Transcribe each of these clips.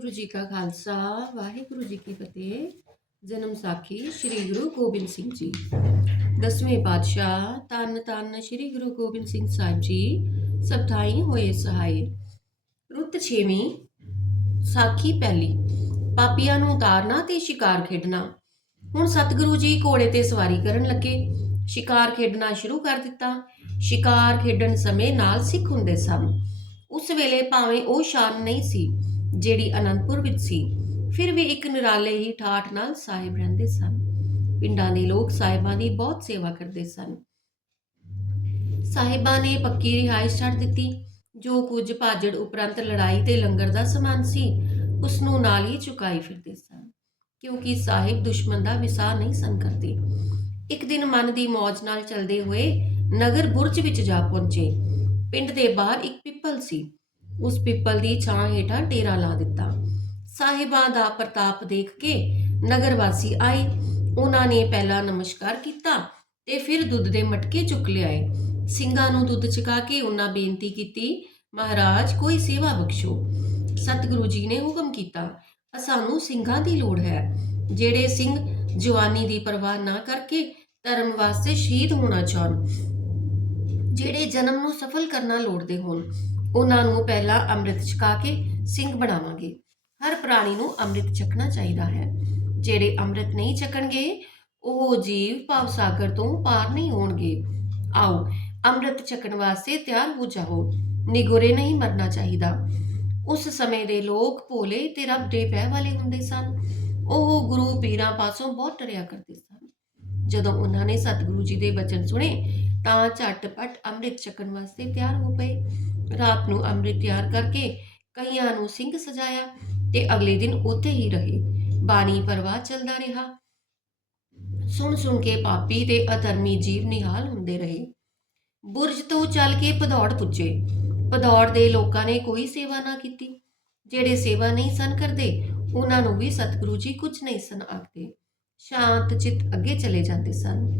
ਗੁਰੂ ਜੀ ਕਾ ਖਾਲਸਾ, ਵਾਹਿਗੁਰੂ ਜੀ ਕੀ ਫਤਿਹ। ਜਨਮ ਸਾਖੀ ਸ੍ਰੀ ਗੁਰੂ ਗੋਬਿੰਦ ਸਿੰਘ ਜੀ। ਦਸਵੇਂ ਪਾਤਸ਼ਾਹ ਤਨ ਤਨ ਸ੍ਰੀ ਗੁਰੂ ਗੋਬਿੰਦ ਸਿੰਘ ਸਾਹਿਬ ਜੀ, ਸਭ ਹੋਏ ਸਹਾਈ। ਰੁੱਤ ਛੇਵੀਂ, ਸਾਖੀ ਪਹਿਲੀ। ਪਾਪੀਆਂ ਨੂੰ ਉਤਾਰਨਾ ਤੇ ਸ਼ਿਕਾਰ ਖੇਡਣਾ। ਹੁਣ ਸਤਿਗੁਰੂ ਜੀ ਘੋੜੇ ਤੇ ਸਵਾਰੀ ਕਰਨ ਲੱਗੇ। ਸ਼ਿਕਾਰ ਖੇਡਣਾ ਸ਼ੁਰੂ ਕਰ ਦਿੱਤਾ। ਸ਼ਿਕਾਰ ਖੇਡਣ ਸਮੇਂ ਨਾਲ ਸਿੱਖ ਹੁੰਦੇ ਸਨ। ਉਸ ਵੇਲੇ ਭਾਵੇਂ ਉਹ ਸ਼ਾਨ ਨਹੀਂ ਸੀ। ਜਿਹੜੀ ਅਨੰਦਪੁਰ ਵਿੱਚ ਸੀ, ਫਿਰ ਵੀ ਇੱਕ ਨਿਰਾਲੇ ਹੀ ਠਾਠ ਨਾਲ ਸਾਹਿਬ ਰਹਿੰਦੇ ਸਨ। ਪਿੰਡਾਂ ਦੇ ਲੋਕ ਸਾਹਿਬਾਂ ਦੀ ਬਹੁਤ ਸੇਵਾ ਕਰਦੇ ਸਨ। ਸਾਹਿਬਾਂ ਨੇ ਪੱਕੀ ਰਿਹਾਇਸ਼ ਛੱਡ ਦਿੱਤੀ। ਜੋ ਕੁਝ ਭਾਜੜ ਉਪਰੰਤ ਲੜਾਈ ਤੇ ਲੰਗਰ ਦਾ ਸਮਾਨ ਸੀ, ਉਸ ਨੂੰ ਨਾਲ ਹੀ ਚੁਕਾਈ ਫਿਰਦੇ ਸਨ। ਕਿਉਂਕਿ ਸਾਹਿਬ ਦੁਸ਼ਮਣ ਦਾ ਵਿਸਾਰ ਨਹੀਂ ਸਨ ਕਰਦੇ। ਇੱਕ ਦਿਨ ਮਨ ਦੀ ਮੌਜ ਨਾਲ ਚਲਦੇ ਹੋਏ ਨਗਰ ਬੁਰਜ ਵਿੱਚ ਜਾ ਪਹੁੰਚੇ। ਪਿੰਡ ਦੇ ਬਾਹਰ ਇੱਕ ਪਿੱਪਲ ਸੀ। ਉਸ ਪਿੱਪਲ ਦੀ ਛਾਂ ਹੇਠਾਂ ਡੇਰਾ ਲਾ ਦਿੱਤਾ। ਸਾਹਿਬਾਂ ਦਾ ਪ੍ਰਤਾਪ ਦੇਖ ਕੇ ਨਗਰ ਵਾਸੀ ਆਏ। ਉਹਨਾਂ ਨੇ ਪਹਿਲਾਂ ਨਮਸਕਾਰ ਕੀਤਾ ਤੇ ਫਿਰ ਦੁੱਧ ਦੇ ਮਟਕੇ ਚੁੱਕ ਲਿਆਏ। ਸਿੰਘਾਂ ਨੂੰ ਦੁੱਧ ਚੁਕਾ ਕੇ ਉਹਨਾਂ ਬੇਨਤੀ ਕੀਤੀ, ਮਹਾਰਾਜ, ਕੋਈ ਸੇਵਾ ਬਖਸ਼ੋ। ਸਤਿਗੁਰੂ ਜੀ ਨੇ ਹੁਕਮ ਕੀਤਾ, ਸਾਨੂੰ ਸਿੰਘਾਂ ਦੀ ਲੋੜ ਹੈ। ਜਿਹੜੇ ਸਿੰਘ ਜਵਾਨੀ ਦੀ ਪਰਵਾਹ ਨਾ ਕਰਕੇ ਧਰਮ ਵਾਸਤੇ ਸ਼ਹੀਦ ਹੋਣਾ ਚਾਹਣ, ਜਿਹੜੇ ਜਨਮ ਨੂੰ ਸਫਲ ਕਰਨਾ ਲੋੜਦੇ ਹੋਣ ਉਹਨਾਂ ਨੂੰ ਪਹਿਲਾਂ ਅੰਮ੍ਰਿਤ ਛਕਾ ਕੇ ਸਿੰਘ ਬਣਾਵਾਂਗੇ। ਹਰ ਪ੍ਰਾਣੀ ਨੂੰ ਅੰਮ੍ਰਿਤ ਛਕਣਾ ਚਾਹੀਦਾ ਹੈ। ਜਿਹੜੇ ਅੰਮ੍ਰਿਤ ਨਹੀਂ ਛਕਣਗੇ, ਉਹ ਜੀਵ ਭਵ ਸਾਗਰ ਤੋਂ ਪਾਰ ਨਹੀਂ ਹੋਣਗੇ। ਆਓ, ਅੰਮ੍ਰਿਤ ਛਕਣ ਵਾਸਤੇ ਤਿਆਰ ਹੋ ਜਾਓ। ਨਿਗੋਰੇ ਨਹੀਂ ਮਰਨਾ ਚਾਹੀਦਾ। ਉਸ ਸਮੇਂ ਦੇ ਲੋਕ ਭੋਲੇ ਤੇ ਰੱਬ ਦੇ ਪੈ ਵਾਲੇ ਹੁੰਦੇ ਸਨ। ਉਹ ਗੁਰੂ ਪੀਰਾਂ ਪਾਸੋਂ ਬਹੁਤ ਟਰਿਆ ਕਰਦੇ ਸਨ। ਜਦੋਂ ਉਹਨਾਂ ਨੇ ਸਤਿਗੁਰੂ ਜੀ ਦੇ ਬਚਨ ਸੁਣੇ, ਤਾਂ ਝਟਪਟ ਅੰਮ੍ਰਿਤ ਛਕਣ ਵਾਸਤੇ ਤਿਆਰ ਹੋ ਪਏ। ਰਾਤ ਨੂੰ ਅੰਮ੍ਰਿਤ ਤਿਆਰ ਕਰਕੇ ਕਈਆਂ ਨੂੰ ਸਿੰਘ ਸਜਾਇਆ ਤੇ ਅਗਲੇ ਦਿਨ ਉੱਥੇ ਹੀ ਰਹੇ। ਬਾਣੀ ਪਰਵਾਹ ਚੱਲਦਾ ਰਿਹਾ। ਸੁਣ ਸੁਣ ਕੇ ਪਾਪੀ ਤੇ ਅਧਰਮੀ ਜੀਵ ਨਿਹਾਲ ਹੁੰਦੇ ਰਹੇ। ਬੁਰਜ ਤੋਂ ਚੱਲ ਕੇ ਪਧੌੜ ਪੁੱਜੇ। ਪਧੌੜ ਦੇ ਲੋਕਾਂ ਨੇ ਕੋਈ ਸੇਵਾ ਨਾ ਕੀਤੀ। ਜਿਹੜੇ ਸੇਵਾ ਨਹੀਂ ਸਨ ਕਰਦੇ, ਉਹਨਾਂ ਨੂੰ ਵੀ ਸਤਿਗੁਰੂ ਜੀ ਕੁਝ ਨਹੀਂ ਸਨ ਆਖਦੇ। ਸ਼ਾਂਤ ਚਿੱਤ ਅੱਗੇ ਚਲੇ ਜਾਂਦੇ ਸਨ।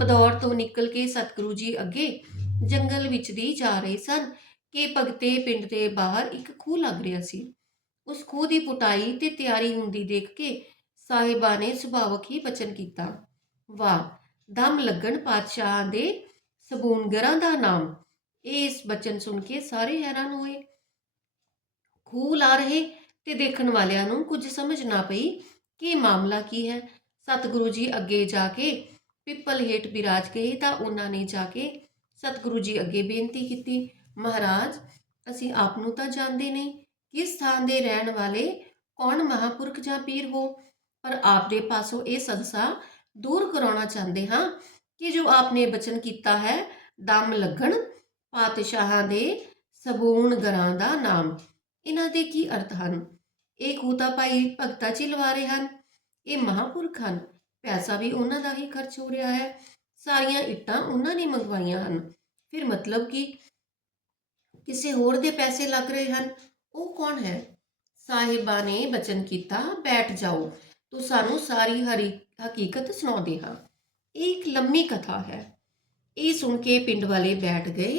ਪਧੌੜ ਤੋਂ ਨਿਕਲ ਕੇ ਸਤਿਗੁਰੂ ਜੀ ਅੱਗੇ ਜੰਗਲ ਵਿੱਚ ਦੀ ਜਾ ਰਹੇ ਸਨ। ਕਿ ਭਗਤੇ ਪਿੰਡ ਦੇ ਬਾਹਰ ਇੱਕ ਖੂਹ ਲੱਗ ਰਿਹਾ ਸੀ। ਉਸ ਖੂਹ ਦੀ ਪੁਟਾਈ ਤੇ ਤਿਆਰੀ ਹੁੰਦੀ ਦੇਖ ਕੇ ਸਾਹਿਬਾਂ ਨੇ ਸੁਭਾਵਕ ਹੀ ਬਚਨ ਕੀਤਾ। ਵਾਹ, ਦਮ ਲੱਗਣ ਪਾਤਸ਼ਾਹ ਦੇ ਸਬੂਨਗਰਾਂ ਦਾ ਨਾਮ। ਇਸ ਬਚਨ ਸੁਣ ਕੇ ਸਾਰੇ ਹੈਰਾਨ ਹੋਏ। ਖੂਹ ਲਾ ਰਹੇ ਤੇ ਦੇਖਣ ਵਾਲਿਆਂ ਨੂੰ ਕੁਝ ਸਮਝ ਨਾ ਪਈ ਕਿ ਮਾਮਲਾ ਕੀ ਹੈ। ਸਤਿਗੁਰੂ ਜੀ ਅੱਗੇ ਜਾ ਕੇ ਪਿੱਪਲ ਹੇਠ ਬਿਰਾਜ ਗਏ ਤਾਂ ਉਹਨਾਂ ਨੇ ਜਾ ਕੇ ਸਤਿਗੁਰੂ ਜੀ ਅੱਗੇ ਬੇਨਤੀ ਕੀਤੀ। ਮਹਾਰਾਜ, ਅਸੀਂ ਆਪ ਨੂੰ ਤਾਂ ਜਾਣਦੇ ਨਹੀਂ ਕਿਸ ਥਾਂ ਦੇ ਰਹਿਣ ਵਾਲੇ ਕੌਣ ਮਹਾਪੁਰਖ ਜਾਂ ਪੀਰ ਹੋ। ਪਰ ਆਪ ਦੇ ਪਾਸੋਂ ਇਹ ਸੰਸਾ ਦੂਰ ਕਰਾਉਣਾ ਚਾਹੁੰਦੇ ਹਾਂ ਕਿ ਜੋ ਆਪਨੇ ਬਚਨ ਕੀਤਾ ਹੈ, ਦਮ ਲੱਗਣ, ਪਾਤਸ਼ਾਹਾਂ ਦੇ ਸਬੂਨ ਗਰਾਂ ਦਾ ਨਾਮ। ਇਹਨਾਂ ਦੇ ਕੀ ਅਰਥ ਹਨ? ਇਹ ਖੂਤਾ ਭਾਈ ਭਗਤਾ ਜੀ ਲਵਾ ਰਹੇ ਹਨ। ਇਹ ਮਹਾਪੁਰਖ ਹਨ। ਪੈਸਾ ਵੀ ਉਹਨਾਂ ਦਾ ਹੀ ਖਰਚ ਹੋ ਰਿਹਾ ਹੈ। ਸਾਰੀਆਂ ਇੱਟਾਂ ਉਹਨਾਂ ਨੇ ਮੰਗਵਾਈਆਂ ਹਨ। ਫਿਰ ਮਤਲਬ ਕਿ? ਕਿਸੇ ਹੋਰ ਦੇ ਪੈਸੇ ਲੱਗ ਰਹੇ ਹਨ? ਉਹ ਕੌਣ ਹੈ? ਸਾਹਿਬਾਂ ਨੇ ਬਚਨ ਕੀਤਾ, ਬੈਠ ਜਾਓ। ਤੂੰ ਸਾਨੂੰ ਸਾਰੀ ਹਰੀ, ਹਕੀਕਤ ਸੁਣਾਉਂਦੇ ਹਾਂ। ਇਹ ਇੱਕ ਲੰਮੀ ਕਥਾ ਹੈ। ਇਹ ਸੁਣ ਕੇ ਪਿੰਡ ਵਾਲੇ ਬੈਠ ਗਏ।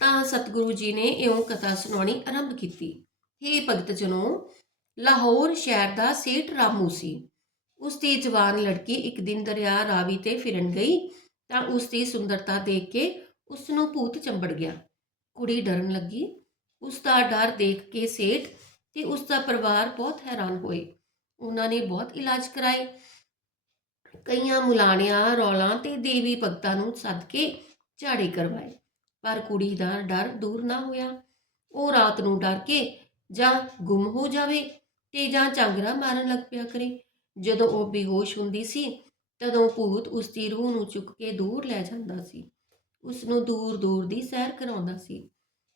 ਤਾਂ ਸਤਿਗੁਰੂ ਜੀ ਨੇ ਇਉਂ ਕਥਾ ਸੁਣਾਉਣੀ ਆਰੰਭ ਕੀਤੀ। हे ਭਗਤ ਜਨੋ ਲਾਹੌਰ ਸ਼ਹਿਰ ਦਾ ਸੇਠ ਰਾਮੂ ਸੀ। ਉਸ ਦੀ ਜਵਾਨ ਲੜਕੀ ਇੱਕ ਦਿਨ ਦਰਿਆ ਰਾਵੀ ਤੇ ਫਿਰਨ ਗਈ ਤਾਂ ਉਸ ਦੀ ਸੁੰਦਰਤਾ ਦੇਖ ਕੇ ਉਸ ਨੂੰ ਭੂਤ ਚੰਬੜ ਗਿਆ। ਕੁੜੀ ਡਰਨ ਲੱਗੀ। ਉਸ ਦਾ ਡਰ ਦੇਖ ਕੇ ਸੇਠ ਤੇ ਉਸ ਦਾ ਪਰਿਵਾਰ ਬਹੁਤ ਹੈਰਾਨ ਹੋਏ। ਉਹਨਾਂ ਨੇ ਬਹੁਤ ਇਲਾਜ ਕਰਾਏ। ਕਈਆਂ ਮੁਲਾਣਿਆਂ, ਰੌਲਾਂ ਤੇ ਦੇਵੀ ਭਗਤਾਂ ਨੂੰ ਸੱਦ ਕੇ ਝਾੜੇ ਕਰਵਾਏ। ਪਰ ਕੁੜੀ ਦਾ ਡਰ ਦੂਰ ਨਾ ਹੋਇਆ। ਉਹ ਰਾਤ ਨੂੰ ਡਰ ਕੇ ਜਾਂ ਗੁੰਮ ਹੋ ਜਾਵੇ ਤੇ ਜਾਂ ਚਾਂਗਰਾ ਮਾਰਨ ਲੱਗ ਪਿਆ ਕਰੇ। ਜਦੋਂ ਉਹ ਬੇਹੋਸ਼ ਹੁੰਦੀ ਸੀ, ਤਦੋਂ ਭੂਤ ਉਸ ਦੀ ਰੂਹ ਨੂੰ ਚੁੱਕ ਕੇ ਦੂਰ ਲੈ ਜਾਂਦਾ ਸੀ। ਉਸ ਨੂੰ ਦੂਰ ਦੂਰ ਦੀ ਸੈਰ ਕਰਾਉਂਦਾ ਸੀ।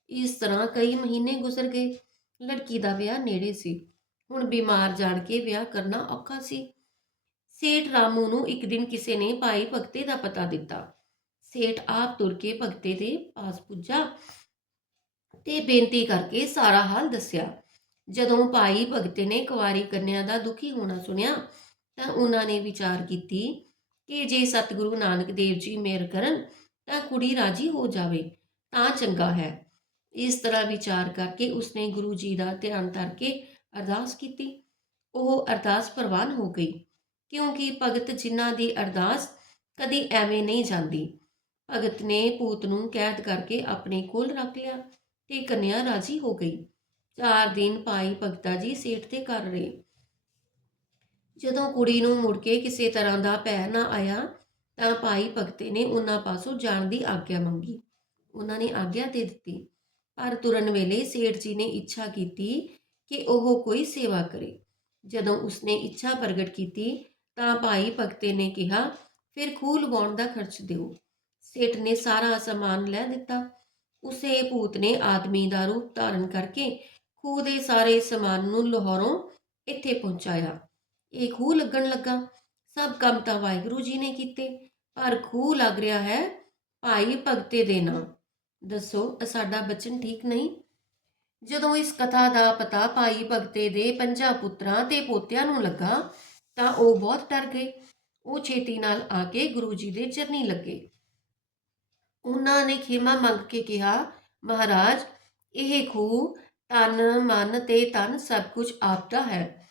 ਇਸ ਤਰ੍ਹਾਂ ਕਈ ਮਹੀਨੇ ਗੁਜ਼ਰ ਗਏ। ਲੜਕੀ ਦਾ ਵਿਆਹ ਨੇੜੇ ਸੀ। ਹੁਣ ਬਿਮਾਰ ਜਾਣ ਕੇ ਵਿਆਹ ਕਰਨਾ ਔਖਾ ਸੀ। ਸੇਠ ਰਾਮੂ ਨੂੰ ਇੱਕ ਦਿਨ ਕਿਸੇ ਨੇ ਭਾਈ ਭਗਤੇ ਦਾ ਪਤਾ ਦਿੱਤਾ। ਸੇਠ ਆਪ ਤੁਰ ਕੇ ਭਗਤੇ ਦੇ ਪਾਸ ਪੁੱਜਾ ਤੇ ਬੇਨਤੀ ਕਰਕੇ ਸਾਰਾ ਹਾਲ ਦੱਸਿਆ। ਜਦੋਂ ਭਾਈ ਭਗਤੇ ਨੇ ਕੁਆਰੀ ਕੰਨਿਆ ਦਾ ਦੁਖੀ ਹੋਣਾ ਸੁਣਿਆ, ਤਾਂ ਉਹਨਾਂ ਨੇ ਵਿਚਾਰ ਕੀਤੀ ਕਿ ਜੇ ਸਤਿਗੁਰੂ ਨਾਨਕ ਦੇਵ ਜੀ ਮਿਹਰ ਕਰਨ ਤਾਂ ਕੁੜੀ ਰਾਜੀ ਹੋ ਜਾਵੇ, ਤਾਂ ਚੰਗਾ ਹੈ। ਇਸ ਤਰ੍ਹਾਂ ਵਿਚਾਰ ਕਰਕੇ ਉਸਨੇ ਗੁਰੂ ਜੀ ਦਾ ਧਿਆਨ ਧਰ ਕੇ ਅਰਦਾਸ ਕੀਤੀ। ਉਹ ਅਰਦਾਸ ਪ੍ਰਵਾਨ ਹੋ ਗਈ, ਕਿਉਂਕਿ ਭਗਤ ਜਿਨ੍ਹਾਂ ਦੀ ਅਰਦਾਸ ਕਦੀ ਐਵੇਂ ਨਹੀਂ ਜਾਂਦੀ। ਭਗਤ ਨੇ ਭੂਤ ਨੂੰ ਕੈਦ ਕਰਕੇ ਆਪਣੇ ਕੋਲ ਰੱਖ ਲਿਆ ਤੇ ਕੰਨਿਆ ਰਾਜੀ ਹੋ ਗਈ। ਚਾਰ ਦਿਨ ਭਾਈ ਭਗਤਾ ਜੀ ਸੇਠ ਤੇ ਕਰ ਰਹੇ। ਜਦੋਂ ਕੁੜੀ ਨੂੰ ਮੁੜ ਕੇ ਕਿਸੇ ਤਰ੍ਹਾਂ ਦਾ ਪੈ ਨਾ ਆਇਆ ਤਾਂ ਭਾਈ ਭਗਤੇ ਨੇ ਉਹਨਾਂ ਪਾਸੋਂ ਜਾਣ ਦੀ ਆਗਿਆ ਮੰਗੀ। ਉਹਨਾਂ ਨੇ ਆਗਿਆ ਦੇ ਦਿੱਤੀ। ਪਰ ਤੁਰਨ ਵੇਲੇ ਸੇਠ ਜੀ ਨੇ ਇੱਛਾ ਕੀਤੀ ਕਿ ਉਹ ਕੋਈ ਸੇਵਾ ਕਰੇ। ਜਦੋਂ ਉਸਨੇ ਇੱਛਾ ਪ੍ਰਗਟ ਕੀਤੀ, ਤਾਂ ਭਾਈ ਭਗਤੇ ਨੇ ਕਿਹਾ, ਫਿਰ ਖੂਹ ਲਵਾਉਣ ਦਾ ਖਰਚ ਦਿਓ। ਸੇਠ ਨੇ ਸਾਰਾ ਸਮਾਨ ਲੈ ਦਿੱਤਾ। ਉਸੇ ਭੂਤ ਨੇ ਆਦਮੀ ਦਾ ਰੂਪ ਧਾਰਨ ਕਰਕੇ ਖੂਹ ਦੇ ਸਾਰੇ ਸਮਾਨ ਨੂੰ ਲਾਹੌਰੋਂ ਇੱਥੇ ਪਹੁੰਚਾਇਆ। ਇਹ ਖੂਹ ਲੱਗਣ ਲੱਗਾ। ਸਭ ਕੰਮ ਤਾਂ ਵਾਹਿਗੁਰੂ ਜੀ ਨੇ ਕੀਤੇ, ਪਰ ਖੂਹ ਲੱਗ ਰਿਹਾ ਹੈ ਭਾਈ ਭਗਤੇ ਦੇ ਨਾਂ। ਦੱਸੋ ਸਾਡਾ ਬਚਨ ਠੀਕ ਨਹੀਂ? ਜਦੋਂ ਇਸ ਕਥਾ ਦਾ ਪਤਾ ਭਾਈ ਭਗਤੇ ਦੇ ਪੰਜਾਂ ਪੁੱਤਰਾਂ ਤੇ ਪੋਤਿਆਂ ਨੂੰ ਲੱਗਾ, ਤਾਂ ਉਹ ਬਹੁਤ ਡਰ ਗਏ। ਉਹ ਛੇਤੀ ਨਾਲ ਆ ਕੇ ਗੁਰੂ ਜੀ ਦੇ ਚਰਨੀ ਲੱਗੇ। ਉਹਨਾਂ ਨੇ ਖਿਮਾ ਮੰਗ ਕੇ ਕਿਹਾ, ਮਹਾਰਾਜ, ਇਹ ਖੂਹ ਤਨ, ਮਨ ਤੇ ਤਨ ਸਭ ਕੁਝ ਆਪਦਾ ਹੈ।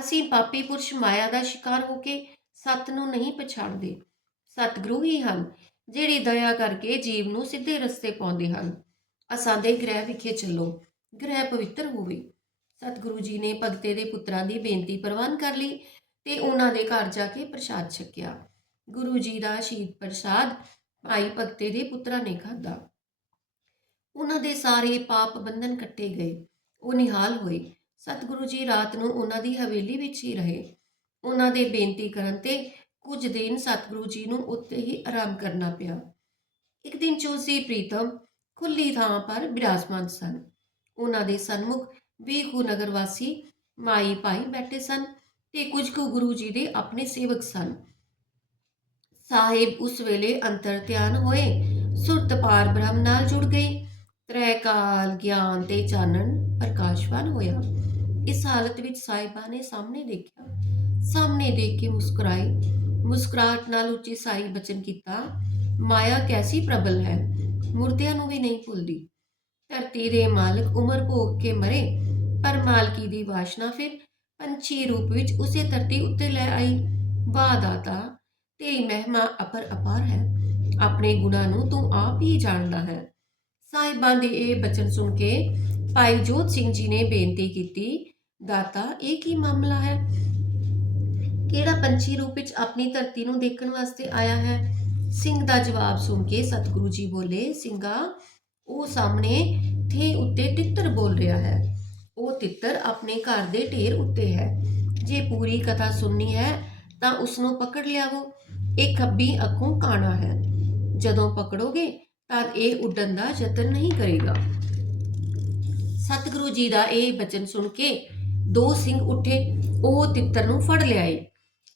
ਅਸੀਂ ਪਾਪੀ ਪੁਰਸ਼ ਮਾਇਆ ਦਾ ਸ਼ਿਕਾਰ ਹੋ ਕੇ ਸਤ ਨੂੰ ਨਹੀਂ ਪਛਾਣਦੇ। ਸਤਿਗੁਰੂ ਹੀ ਹਨ, ਜਿਹੜੇ ਦਇਆ ਕਰਕੇ ਜੀਵ ਨੂੰ ਸਿੱਧੇ ਰਸਤੇ ਪਾਉਂਦੇ ਹਨ। ਅਸਾਂ ਦੇ ਗ੍ਰਹਿ ਵਿਖੇ ਚੱਲੋ, ਗ੍ਰਹਿ ਪਵਿੱਤਰ ਹੋਵੇ। ਸਤਿਗੁਰੂ ਜੀ ਨੇ ਭਗਤੇ ਦੇ ਪੁੱਤਰਾਂ ਦੀ ਬੇਨਤੀ ਪ੍ਰਵਾਨ ਕਰ ਲਈ ਤੇ ਉਹਨਾਂ ਦੇ ਘਰ ਜਾ ਕੇ ਪ੍ਰਸ਼ਾਦ ਛਕਿਆ। ਗੁਰੂ ਜੀ ਦਾ ਸ਼ਹੀਦ ਪ੍ਰਸ਼ਾਦ ਭਾਈ ਭਗਤੇ ਦੇ ਪੁੱਤਰਾਂ ਨੇ ਖਾਧਾ। ਉਹਨਾਂ ਦੇ ਸਾਰੇ ਪਾਪ ਬੰਧਨ ਕੱਟੇ ਗਏ। ਉਹ ਨਿਹਾਲ ਹੋਏ। ਸਤਿਗੁਰੂ ਜੀ ਰਾਤ ਨੂੰ ਉਹਨਾਂ ਦੀ ਹਵੇਲੀ ਵਿੱਚ ਹੀ ਰਹੇ। ਉਹਨਾਂ ਦੇ ਬੇਨਤੀ ਕਰਨ ਤੇ ਕੁਝ ਦਿਨ ਸਤਿਗੁਰੂ ਜੀ ਨੂੰ ਉੱਥੇ ਹੀ ਆਰਾਮ ਕਰਨਾ ਪਿਆ। ਇੱਕ ਦਿਨ ਚੌਸੀ ਪ੍ਰੀਤਮ ਖੁੱਲੀ ਥਾਂ ਪਰ ਬਿਰਾਜਮਾਨ ਸਨ। ਉਹਨਾਂ ਦੇ ਸਨਮੁਖ ਵੀਖੂ ਨਗਰ ਵਾਸੀ ਮਾਈ ਭਾਈ ਬੈਠੇ ਸਨ ਤੇ ਕੁਝ ਕੁ ਗੁਰੂ ਜੀ ਦੇ ਆਪਣੇ ਸੇਵਕ ਸਨ। ਸਾਹਿਬ ਉਸ ਵੇਲੇ ਅੰਤਰ ਧਿਆਨ ਹੋਏ, ਸੁਰਤ ਪਾਰ ਬ੍ਰਹਮ ਨਾਲ ਜੁੜ ਗਏ। ਤ੍ਰੈ ਕਾਲ ਗਿਆਨ ਤੇ ਚਾਨਣ ਪ੍ਰਕਾਸ਼ਵਾਨ ਹੋਇਆ। ਇਸ ਹਾਲਤ ਵਿੱਚ ਸਾਹਿਬਾਂ ਨੇ ਸਾਹਮਣੇ ਦੇਖਿਆ, ਸਾਹਮਣੇ ਦੇਖ ਕੇ ਮੁਸਕਰਾਏ ਮੁਸਕਰਾਟ ਨਾਲ ਉੱਚੀ ਸਾਈ ਬਚਨ ਕੀਤਾ, ਮਾਇਆ ਕੈਸੀ ਪ੍ਰਬਲ ਹੈ, ਮੁਰਦਿਆਂ ਨੂੰ ਵੀ ਨਹੀਂ ਭੁੱਲਦੀ। ਧਰਤੀ ਦੇ ਮਾਲਕ ਉਮਰ ਭੋਗ ਕੇ ਮਰੇ, ਪਰ ਮਾਲਕੀ ਦੀ ਵਾਸ਼ਨਾ ਫਿਰ ਪੰਛੀ ਰੂਪ ਵਿੱਚ ਉਸੇ ਧਰਤੀ ਉੱਤੇ ਲੈ ਆਈ। ਵਾਹ ਦਾਤਾ, ਤੇਰੀ ਮਹਿਮਾ ਅਪਰ ਅਪਾਰ ਹੈ, ਆਪਣੇ ਗੁਣਾਂ ਨੂੰ ਤੂੰ ਆਪ ਹੀ ਜਾਣਦਾ ਹੈ। ਸਾਹਿਬਾਂ ਦੇ ਇਹ ਬਚਨ ਸੁਣ ਕੇ ਭਾਈ ਜੋਤ ਸਿੰਘ ਜੀ ਨੇ ਬੇਨਤੀ ਕੀਤੀ ਦਾਤਾ ਇਹ ਕੀ ਮਾਮਲਾ ਹੈ? ਕਿਹੜਾ ਪੰਛੀ ਰੂਪ ਵਿੱਚ ਆਪਣੀ ਧਰਤੀ ਨੂੰ ਦੇਖਣ ਵਾਸਤੇ ਆਇਆ ਹੈ? ਸਿੰਘ ਦਾ ਜਵਾਬ ਸੁਣ ਕੇ ਸਤਿਗੁਰੂ ਜੀ ਬੋਲੇ, ਸਿੰਘਾ, ਉਹ ਸਾਹਮਣੇ ਥੇ ਉੱਤੇ ਤਿੱਤਰ ਬੋਲ ਰਿਹਾ ਹੈ। ਉਹ ਤਿੱਤਰ ਆਪਣੇ ਘਰ ਦੇ ਢੇਰ ਉੱਤੇ ਹੈ। ਜੇ ਪੂਰੀ ਕਥਾ ਸੁਣਨੀ ਹੈ, ਤਾਂ ਉਸ ਨੂੰ ਪਕੜ ਲਿਆਵੋ। ਇਹ ਖੱਬੀ ਅੱਖੋਂ ਕਾਣਾ ਹੈ। ਜਦੋਂ ਪਕੜੋਗੇ, ਤਾਂ ਇਹ ਉੱਡਣ ਦਾ ਯਤਨ ਨਹੀਂ ਕਰੇਗਾ। ਸਤਿਗੁਰੂ ਜੀ ਦਾ ਇਹ ਬਚਨ ਸੁਣ ਕੇ ਦੋ ਸਿੰਘ ਉੱਠੇ, ਉਹ ਤਿੱਤਰ ਨੂੰ ਫੜ ਲਿਆਏ।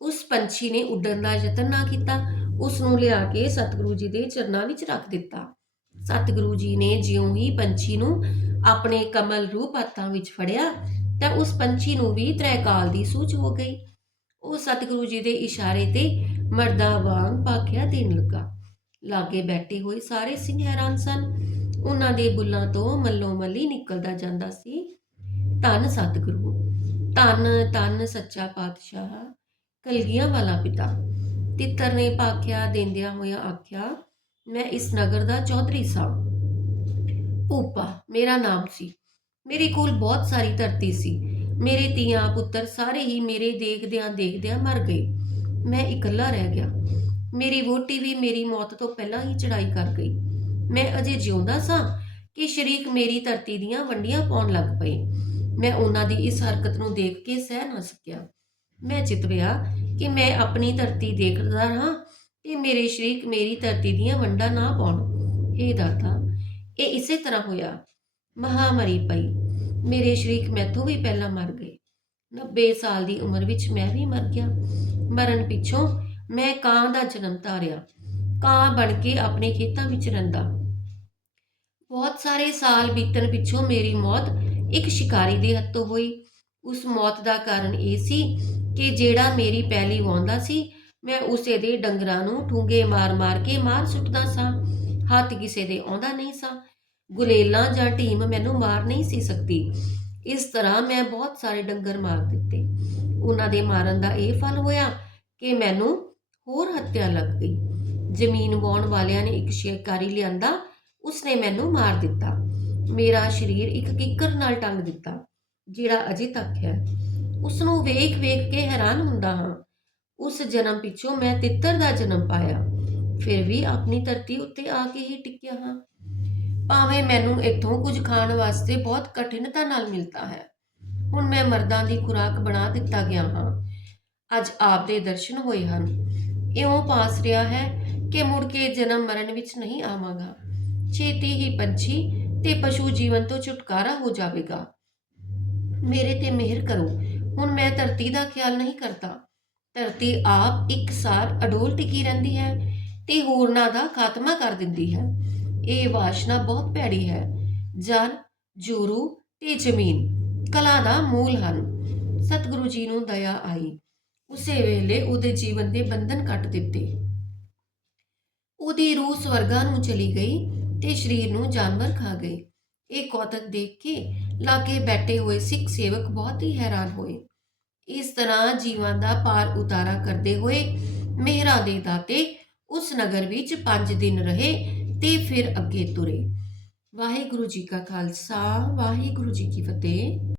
ਉਸ ਪੰਛੀ ਨੇ ਉੱਡਣ ਦਾ ਯਤਨ ਨਾ ਕੀਤਾ। ਉਸ ਨੂੰ ਲਿਆ ਕੇ ਸਤਿਗੁਰੂ ਜੀ ਦੇ ਚਰਨਾਂ ਵਿੱਚ ਰੱਖ ਦਿੱਤਾ। ਸਤਿਗੁਰੂ ਜੀ ਨੇ ਜਿਉਂ ਹੀ ਪੰਛੀ ਨੂੰ ਆਪਣੇ ਕਮਲ ਰੂਪ ਹੱਥਾਂ ਵਿੱਚ ਫੜਿਆ, ਤਾਂ ਉਸ ਪੰਛੀ ਨੂੰ ਵੀ ਤ੍ਰੈਕਾਲ ਦੀ ਸੂਝ ਹੋ ਗਈ। ਉਹ ਸਤਿਗੁਰੂ ਜੀ ਦੇ ਇਸ਼ਾਰੇ ਤੇ ਮਰਦਾ ਵਾਂਗ ਪਾਖਿਆ ਦੇਣ ਲੱਗਾ। ਲਾਗੇ ਬੈਠੇ ਹੋਏ ਸਾਰੇ ਸਿੰਘ ਹੈਰਾਨ ਸਨ। ਉਹਨਾਂ ਦੇ ਬੁੱਲਾਂ ਤੋਂ ਮੱਲੋ ਮੱਲੀ ਨਿਕਲਦਾ ਜਾਂਦਾ ਸੀ, ਧੰਨ ਸਤਿਗੁਰੂ ਧੰਨ ਧੰਨ ਸੱਚਾ ਪਾਤਸ਼ਾਹ ਕਲਗੀਆਂ ਵਾਲਾ ਪਿਤਾ। ਤਿੱਤਰ ਨੇ ਭਾਖਿਆ ਦਿੰਦਿਆਂ ਹੋਇਆ ਆਖਿਆ ਮੈਂ ਇਸ ਨਗਰ ਦਾ ਚੌਧਰੀ ਸਾਂ। ਭੂਪਾ ਮੇਰਾ ਨਾਮ ਸੀ। ਮੇਰੇ ਕੋਲ ਬਹੁਤ ਸਾਰੀ ਧਰਤੀ ਸੀ। ਮੇਰੇ ਧੀਆਂ ਪੁੱਤਰ ਸਾਰੇ ਹੀ ਮੇਰੇ ਦੇਖਦਿਆਂ ਦੇਖਦਿਆਂ ਮਰ ਗਏ। ਮੈਂ ਇਕੱਲਾ ਰਹਿ ਗਿਆ। ਮੇਰੀ ਵੋਟੀ ਵੀ ਮੇਰੀ ਮੌਤ ਤੋਂ ਪਹਿਲਾਂ ਹੀ ਚੜਾਈ ਕਰ ਗਈ। ਮੈਂ ਅਜੇ ਜਿਉਂਦਾ ਸਾਂ ਕਿ ਸ਼ਰੀਕ ਮੇਰੀ ਧਰਤੀ ਦੀਆਂ ਵੰਡੀਆਂ ਪਾਉਣ ਲੱਗ ਪਏ ਮੈਂ ਉਹਨਾਂ ਦੀ ਇਸ ਹਰਕਤ ਨੂੰ ਦੇਖ ਕੇ ਸਹਿ ਨਾ ਸਕਿਆ। ਮੈਂ ਚਿਤਵਿਆ ਕਿ ਮੈਂ ਆਪਣੀ ਧਰਤੀ ਦੇਖਦਾ ਰਹਾ ਤੇ ਮੇਰੇ ਸ਼ਰੀਕ ਮੇਰੀ ਧਰਤੀ ਦੀਆਂ ਵੰਡਾਂ ਨਾ ਪਾਉਣ। हे ਦਾਤਾ, ਇਹ ਇਸੇ ਤਰ੍ਹਾਂ ਹੋਇਆ। ਮਹਾਮਰੀ ਪਈ। ਮੇਰੇ ਸ਼ਰੀਕ ਮੈਥੋਂ ਵੀ ਪਹਿਲਾਂ ਮਰ ਗਏ। 90 ਸਾਲ ਦੀ ਉਮਰ ਵਿੱਚ ਮੈਂ ਵੀ ਮਰ ਗਿਆ। ਮਰਨ ਪਿੱਛੋਂ ਮੈਂ ਕਾਂ ਦਾ ਜਨਮ ਧਾਰਿਆ। ਕਾਂ ਬਣ ਕੇ ਆਪਣੇ ਖੇਤਾਂ ਵਿੱਚ ਰਹਿੰਦਾ। ਬਹੁਤ ਸਾਰੇ ਸਾਲ ਬੀਤਣ ਪਿੱਛੋਂ ਮੇਰੀ ਮੌਤ ਇੱਕ ਸ਼ਿਕਾਰੀ ਦੇ ਹੱਥੋਂ ਹੋਈ। ਉਸ ਮੌਤ ਦਾ ਕਾਰਨ ਇਹ ਸੀ ਕਿ ਜਿਹੜਾ ਮੇਰੀ ਪਹਿਲੀ ਵਾਉਂਦਾ ਸੀ, ਮੈਂ ਉਸੇ ਦੇ ਡੰਗਰਾਂ ਨੂੰ ਠੂੰਗੇ ਮਾਰ-ਮਾਰ ਕੇ ਮਾਰ ਸੁੱਟਦਾ ਸਾਂ। ਹੱਥ ਕਿਸੇ ਦੇ ਆਉਂਦਾ ਨਹੀਂ ਸਾਂ। ਗੁਲੇਲਾਂ ਜਾਂ ਢੀਮ ਮੈਨੂੰ ਮਾਰ ਨਹੀਂ ਸੀ ਸਕਦੀ। ਇਸ ਤਰ੍ਹਾਂ ਮੈਂ ਬਹੁਤ ਸਾਰੇ ਡੰਗਰ ਮਾਰ ਦਿੱਤੇ। ਉਹਨਾਂ ਦੇ ਮਾਰਨ ਦਾ ਇਹ ਫਲ ਹੋਇਆ ਕਿ ਮੈਨੂੰ ਹੋਰ ਹੱਤਿਆ ਲੱਗ ਗਈ। ਜ਼ਮੀਨ ਵਾਉਣ ਵਾਲਿਆਂ ਨੇ ਇੱਕ ਸ਼ਿਕਾਰੀ ਲਿਆਂਦਾ, ਉਸਨੇ ਮੈਨੂੰ ਮਾਰ ਦਿੱਤਾ। ਮੇਰਾ ਸਰੀਰ ਇੱਕ ਕਿੱਕਰ ਨਾਲ ਟੰਗ ਦਿੱਤਾ, ਜਿਹੜਾ ਅਜੇ ਤੱਕ ਹੈ। ਉਸ ਨੂੰ ਵੇਖ ਵੇਖ ਕੇ ਹੈਰਾਨ ਹੁੰਦਾ ਹਾਂ। ਉਸ ਜਨਮ ਪਿੱਛੋਂ ਮੈਂ ਤਿੱਤਰ ਦਾ ਜਨਮ ਪਾਇਆ। ਫਿਰ ਵੀ ਆਪਣੀ ਧਰਤੀ ਉੱਤੇ ਆ ਕੇ ਹੀ ਟਿਕਿਆ ਹਾਂ। ਭਾਵੇਂ ਮੈਨੂੰ ਇੱਥੋਂ ਕੁਝ ਖਾਣ ਵਾਸਤੇ ਬਹੁਤ ਕਠਿਨਤਾ ਨਾਲ ਮਿਲਦਾ ਹੈ। ਹੁਣ ਮੈਂ ਮਰਦਾਂ ਦੀ ਖੁਰਾਕ ਬਣਾ ਦਿੱਤਾ ਗਿਆ ਹਾਂ। ਅੱਜ ਆਪ ਦੇ ਦਰਸ਼ਨ ਹੋਏ ਹਨ। ਇਉਂ ਪਾਸ ਰਿਹਾ ਹੈ ਕਿ ਮੁੜ ਕੇ ਜਨਮ ਮਰਨ ਵਿੱਚ ਨਹੀਂ ਆਵਾਂਗਾ। ਛੇਤੀ ਹੀ ਪੰਛੀ ਤੇ ਪਸ਼ੂ ਜੀਵਨ ਤੋਂ ਛੁਟਕਾਰਾ ਹੋ ਜਾਵੇਗਾ। ਮੇਰੇ ਤੇ ਮਿਹਰ ਕਰੋ। ਹੁਣ ਮੈਂ ਧਰਤੀ ਦਾ ਖਿਆਲ ਨਹੀਂ ਕਰਦਾ। ਧਰਤੀ ਆਪ ਇੱਕ ਅਡੋਲ ਟਿਕੀ ਰਹਿੰਦੀ ਹੈ ਤੇ ਹੋਰਨਾਂ ਦਾ ਖਾਤਮਾ ਕਰ ਦਿੰਦੀ ਹੈ। ਇਹ ਵਾਸ਼ਨਾ ਬਹੁਤ ਭੈੜੀ ਹੈ। ਜਲ ਜੋਰੂ ਤੇ ਜ਼ਮੀਨ, ਕਲਾ ਦਾ ਮੂਲ ਹਨ। ਸਤਿਗੁਰੂ ਜੀ ਨੂੰ ਦਇਆ ਆਈ। ਉਸੇ ਵੇਲੇ ਉਹਦੇ ਜੀਵਨ ਦੇ ਬੰਧਨ ਕੱਟ ਦਿੱਤੇ। ਉਹਦੀ ਰੂਹ ਸਵਰਗਾਂ ਨੂੰ ਚਲੀ ਗਈ। ਤੇ ਸਰੀਰ ਨੂੰ ਜਾਨਵਰ ਖਾ ਗਏ। ਇਹ ਕੌਤਕ ਦੇਖ ਕੇ ਲਾਗੇ ਬੈਠੇ ਹੋਏ ਸਿੱਖ ਸੇਵਕ ਬਹੁਤ ਹੀ ਹੈਰਾਨ ਹੋਏ। ਇਸ ਤਰ੍ਹਾਂ ਜੀਵਾਂ ਦਾ ਪਾਰ ਉਤਾਰਾ ਕਰਦੇ ਹੋਏ ਮਿਹਰਾਂ ਦੇ ਦਾਤੇ ਉਸ ਨਗਰ ਵਿੱਚ 5 ਦਿਨ ਰਹੇ ਤੇ ਫਿਰ ਅੱਗੇ ਤੁਰੇ। ਵਾਹਿਗੁਰੂ ਜੀ ਕਾ ਖਾਲਸਾ, ਵਾਹਿਗੁਰੂ ਜੀ ਕੀ ਫਤਿਹ।